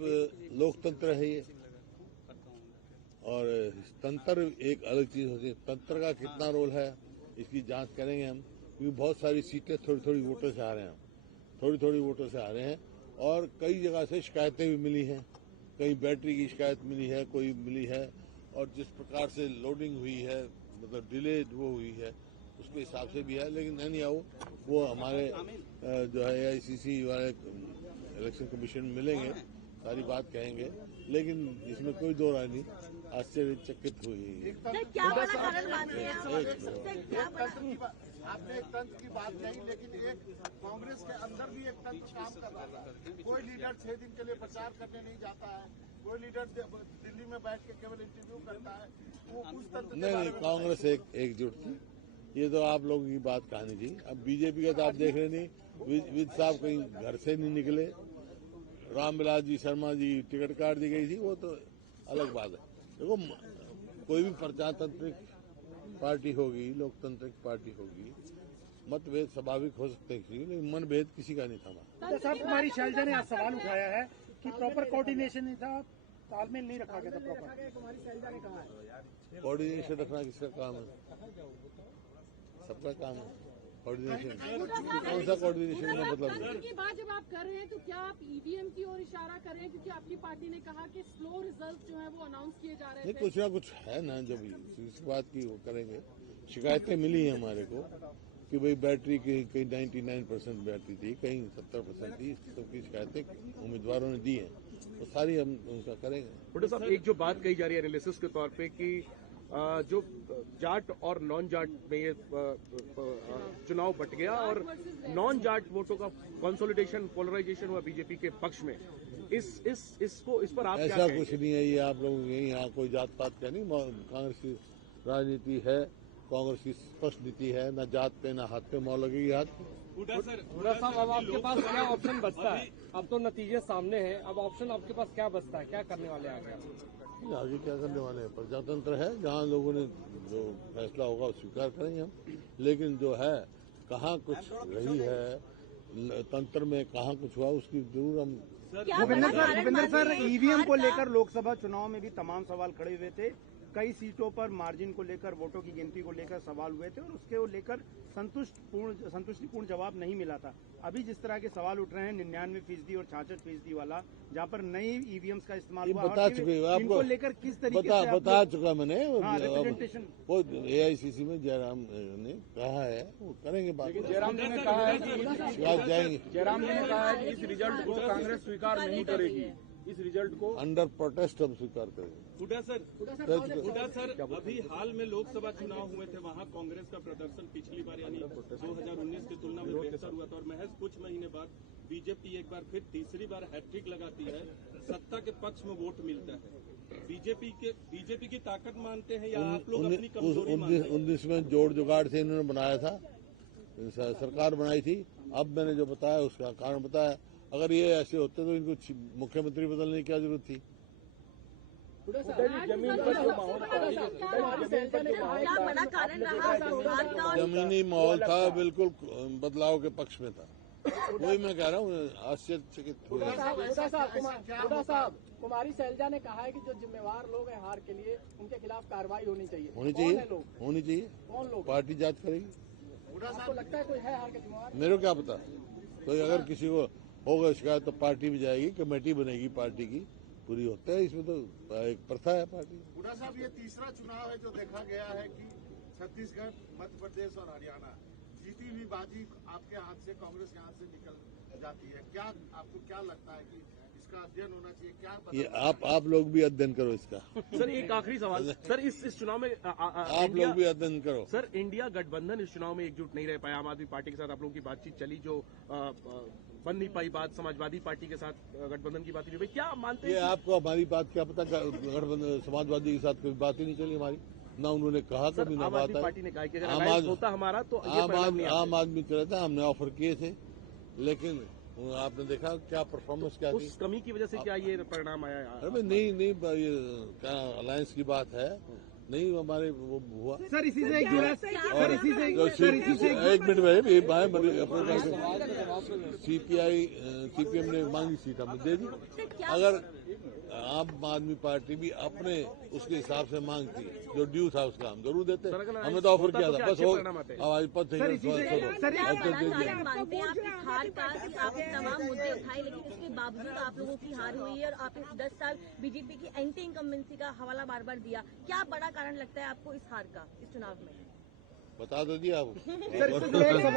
लोकतंत्र है ये, और तंत्र एक अलग चीज होती है। तंत्र का कितना रोल है इसकी जांच करेंगे हम, क्योंकि बहुत सारी सीटें थोड़ी थोड़ी वोटों से आ रहे हैं, थोड़ी थोड़ी वोटों से आ रहे हैं, और कई जगह से शिकायतें भी मिली हैं। कहीं बैटरी की शिकायत मिली है, कोई मिली है, और जिस प्रकार से लोडिंग हुई है, मतलब डिले वो हुई है, उसके हिसाब से भी है। लेकिन नहीं आओ, वो हमारे जो है AICC वाले इलेक्शन कमीशन मिलेंगे, सारी बात कहेंगे, लेकिन इसमें कोई दो राय नहीं। आश्चर्यचकित हुई। क्या बड़ा कारण मानते हैं? आपने एक तंत्र की बात कही, लेकिन एक कांग्रेस के अंदर भी एक तंत्र काम कर रहा है। कोई लीडर 6 दिन के लिए प्रचार करने नहीं जाता है, कोई लीडर दिल्ली में बैठ के केवल इंटरव्यू करता है। वो उस तंत्र नहीं, कांग्रेस एकजुट थी। ये तो आप लोगों की बात कहानी थी। अब बीजेपी का तो आप देख रहे नहीं, विद साहब कहीं घर से नहीं निकले, रामविलास जी शर्मा जी टिकट काट दी गई थी, वो तो अलग बात है। देखो, कोई भी प्रजातांत्रिक पार्टी होगी, लोकतांत्रिक पार्टी होगी, मतभेद स्वाभाविक हो सकते हैं, लेकिन मनभेद किसी का नहीं था। साहब, कुमारी शैलजा ने आज सवाल उठाया है कि प्रॉपर कोऑर्डिनेशन नहीं था, तालमेल नहीं रखा गया था प्रॉपर। कुमारी शैलजा ने कहा है कोऑर्डिनेशन रखना किसका काम है? सबका काम है कोऑर्डिनेशन। कौन सा कोऑर्डिनेशन का मतलब? की बात जब आप कर रहे हैं तो क्या आप EVM की ओर इशारा कर रहे हैं? क्योंकि आपकी पार्टी ने कहा कि स्लो रिजल्ट जो है वो अनाउंस किए जा रहे हैं। कुछ ना कुछ है ना, जब इस बात की वो करेंगे। शिकायतें मिली हैं हमारे को कि भाई बैटरी की कहीं 99% बैटरी थी, कहीं 70% थी, सबकी शिकायतें उम्मीदवारों ने दी हैं, तो सारी हम उनका करेंगे। बड़े साहब, एक जो बात कही जा रही है एनालिसिस के तौर पे कि जो जाट और नॉन जाट में ये चुनाव बट गया और नॉन जाट वोटों का कंसोलिडेशन, पोलराइजेशन हुआ बीजेपी के पक्ष में, इस पर आप ऐसा कुछ नहीं है। ये आप लोगों के यहाँ कोई जात पात का नहीं, कांग्रेस की राजनीति है, कांग्रेस की स्पष्ट नीति है, न जात पे न हाथ पे मौल लगेगी हाथ। हुड्डा साहब, अब आपके पास क्या ऑप्शन बचता है? अब तो नतीजे सामने हैं, अब ऑप्शन आपके पास क्या बचता है? क्या करने वाले आगे? आगे क्या करने वाले हैं? प्रजातंत्र है, जहाँ लोगों ने जो फैसला होगा वो स्वीकार करेंगे हम। लेकिन जो है, कहाँ कुछ रही है तंत्र में, कहाँ कुछ हुआ, उसकी जरूर हम। भूपेंद्र सर, EVM को लेकर लोकसभा चुनाव में भी तमाम सवाल खड़े हुए थे। कई सीटों पर मार्जिन को लेकर, वोटों की गिनती को लेकर सवाल हुए थे और उसके लेकर संतुष्टिपूर्ण जवाब नहीं मिला था। अभी जिस तरह के सवाल उठ रहे हैं 99% और 66% वाला, जहाँ पर नई EVMs का इस्तेमाल हुआ, बता चुके इनको लेकर किस तरीके से बता चुका मैंने। रिप्रेजेंटेशन वो AICC में जयराम ने कहा है, वो करेंगे बात। जयराम जी ने कहा है कि जाएंगे। जयराम जी ने कहा है कि इस रिजल्ट को कांग्रेस स्वीकार नहीं करेगी। इस रिजल्ट को अंडर प्रोटेस्ट हम स्वीकार करेंगे। हुड्डा सर, अभी हाल में लोकसभा चुनाव हुए थे, वहां कांग्रेस का प्रदर्शन पिछली बार यानी 2019 की तुलना में बेहतर हुआ था, और महज कुछ महीने बाद बीजेपी एक बार फिर तीसरी बार हैट्रिक लगाती है, सत्ता के पक्ष में वोट मिलता है। बीजेपी की ताकत मानते हैं या आप लोग अपनी कमजोरी मानते हैं? 19 में जोड़ जुगाड़ से इन्होंने बनाया था, सरकार बनाई थी। अब मैंने जो बताया उसका कारण बताया। अगर ये ऐसे होते तो इनको मुख्यमंत्री बदलने की क्या जरूरत थी? जमीनी माहौल था, बिल्कुल बदलाव के पक्ष में था। वही मैं कह रहा हूँ, आश्चर्यचकित हुए। हुड्डा साहब, कुमारी शैलजा ने कहा है कि जो जिम्मेवार लोग हैं हार के लिए, उनके खिलाफ कार्रवाई होनी चाहिए। होनी चाहिए। कौन लोग? पार्टी जांच करेगी। आपको लगता है कोई है हार का जिम्मेवार? मेरे को क्या पता। कोई अगर किसी को होगा शिकायत तो पार्टी भी जाएगी, कमेटी बनेगी पार्टी की, पूरी होता है। इसमें तो एक प्रथा है पार्टी। हुड्डा साहब, ये तीसरा चुनाव है जो देखा गया है कि छत्तीसगढ़, मध्य प्रदेश और हरियाणा जीती हुई बाजी आपके हाथ से, कांग्रेस के हाथ से निकल जाती है। क्या आपको क्या लगता है कि इसका अध्ययन होना चाहिए? क्या ये आप लोग भी अध्ययन करो इसका। सर, एक आखिरी सवाल सर, इस चुनाव में आप लोग भी अध्ययन करो। सर, इंडिया गठबंधन इस चुनाव में एकजुट नहीं रह पाया। आम आदमी पार्टी के साथ आप लोगों की बातचीत चली, जो बन नहीं पाई बात, समाजवादी पार्टी के साथ गठबंधन की बात नहीं हुई। क्या मानते हैं? ये आपको हमारी बात क्या पता? गठबंधन समाजवादी के साथ कोई बात ही नहीं चली हमारी, ना उन्होंने कहा कभी, ना बात है। पार्टी ने कहा कि अगर अलायंस होता हमारा तो आम आदमी चला था, हमने ऑफर किए थे, लेकिन आपने देखा क्या परफॉर्मेंस क्या थी। उस कमी की वजह से क्या ये परिणाम आया? अरे नहीं, क्या अलायंस की बात है, नहीं हमारे वो हुआ। सर इसी से एक जुड़ा सर इसी से जो सर इसी से एक मिनट में ये अपने सीपीएम ने मांगी सीट हमने दे दी। अगर आम आदमी पार्टी भी अपने उसके हिसाब से मांगती जो ड्यू था उसका हम जरूर देते। हमने तो ऑफर किया था बस हो आवाज पद मानते हैं आप इस हार का कि आपने तमाम मुद्दे उठाए लेकिन उसके बावजूद आप लोगों की हार हुई है और आपने 10 साल बीजेपी की एंटी इनकम्बेंसी का हवाला बार बार दिया। क्या बड़ा कारण लगता है आपको इस हार का इस चुनाव में? बता दो जी आप।